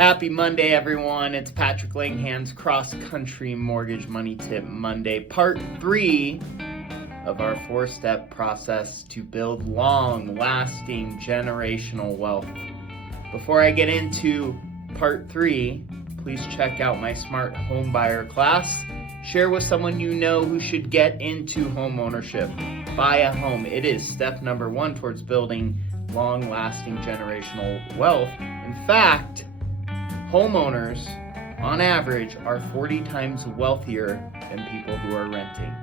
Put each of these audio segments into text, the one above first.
Happy Monday, everyone. It's Patrick Langhand's Cross Country Mortgage Money Tip Monday, part 3 of our 4-step process to build long-lasting generational wealth. Before I get into part 3, please check out my Smart Homebuyer Class. Share with someone you know who should get into home ownership. Buy a home. It is step number 1 towards building long-lasting generational wealth. In fact, homeowners, on average, are 40 times wealthier than people who are renting.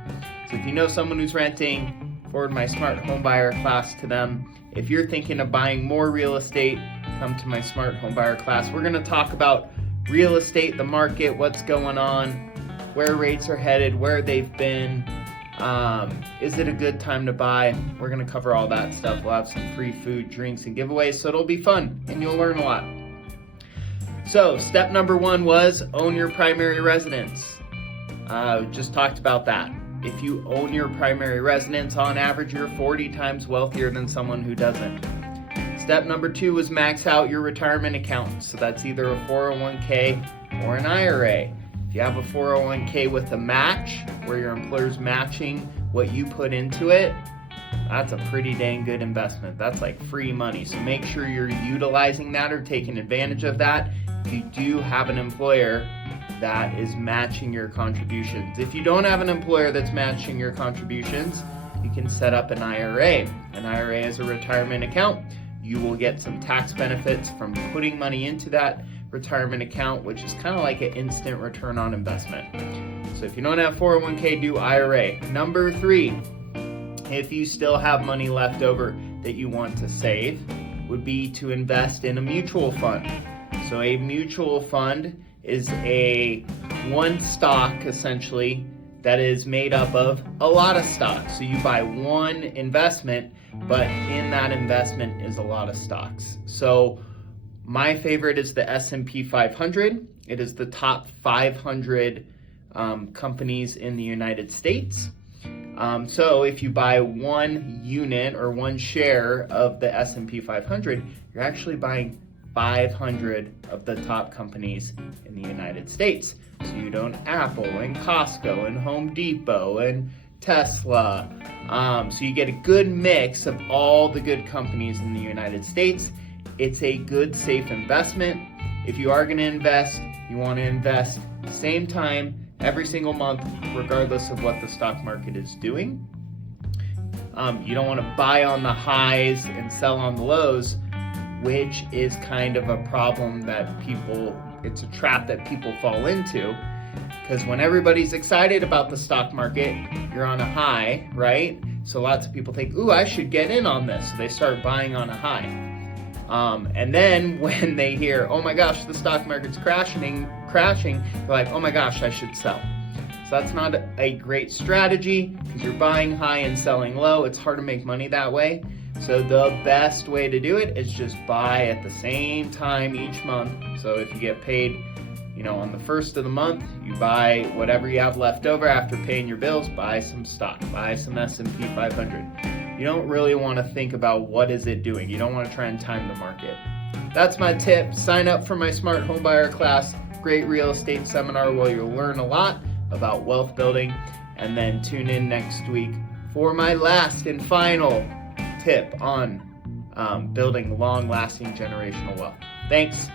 So if you know someone who's renting, forward my Smart Homebuyer Class to them. If you're thinking of buying more real estate, come to my Smart Homebuyer Class. We're going to talk about real estate, the market, what's going on, where rates are headed, where they've been. Is it a good time to buy? We're going to cover all that stuff. We'll have some free food, drinks, and giveaways, so it'll be fun, and you'll learn a lot. So, step number 1 was own your primary residence. Just talked about that. If you own your primary residence, on average, you're 40 times wealthier than someone who doesn't. Step number 2 was max out your retirement account. So that's either a 401k or an IRA. If you have a 401k with a match, where your employer's matching what you put into it, that's a pretty dang good investment. That's like free money. So make sure you're utilizing that or taking advantage of that if you do have an employer that is matching your contributions. If you don't have an employer that's matching your contributions, you can set up an IRA. An IRA is a retirement account. You will get some tax benefits from putting money into that retirement account, which is kind of like an instant return on investment. So if you don't have 401k, do IRA. Number 3, if you still have money left over that you want to save, would be to invest in a mutual fund. So a mutual fund is a one stock, essentially, that is made up of a lot of stocks. So you buy one investment, but in that investment is a lot of stocks. So my favorite is the S&P 500. It is the top 500 companies in the United States. So if you buy one unit or one share of the S&P 500, you're actually buying 500 of the top companies in the United States. So you own Apple and Costco and Home Depot and Tesla. So you get a good mix of all the good companies in the United States. It's a good, safe investment. If you are going to invest, you want to invest same time every single month, regardless of what the stock market is doing. You don't want to buy on the highs and sell on the lows, which is kind of a problem that it's a trap that people fall into, because when everybody's excited about the stock market, you're on a high, right? So lots of people think, ooh, I should get in on this. So they start buying on a high. And then when they hear, oh my gosh, the stock market's crashing, they're like, oh my gosh, I should sell. So that's not a great strategy, because you're buying high and selling low. It's hard to make money that way. So the best way to do it is just buy at the same time each month. So if you get paid, on the first of the month, you buy whatever you have left over after paying your bills, buy some stock, buy some S&P 500. You don't really want to think about what is it doing. You don't want to try and time the market. That's my tip. Sign up for my Smart Homebuyer Class, great real estate seminar where you'll learn a lot about wealth building. And then tune in next week for my last and final tip on building long-lasting generational wealth. Thanks.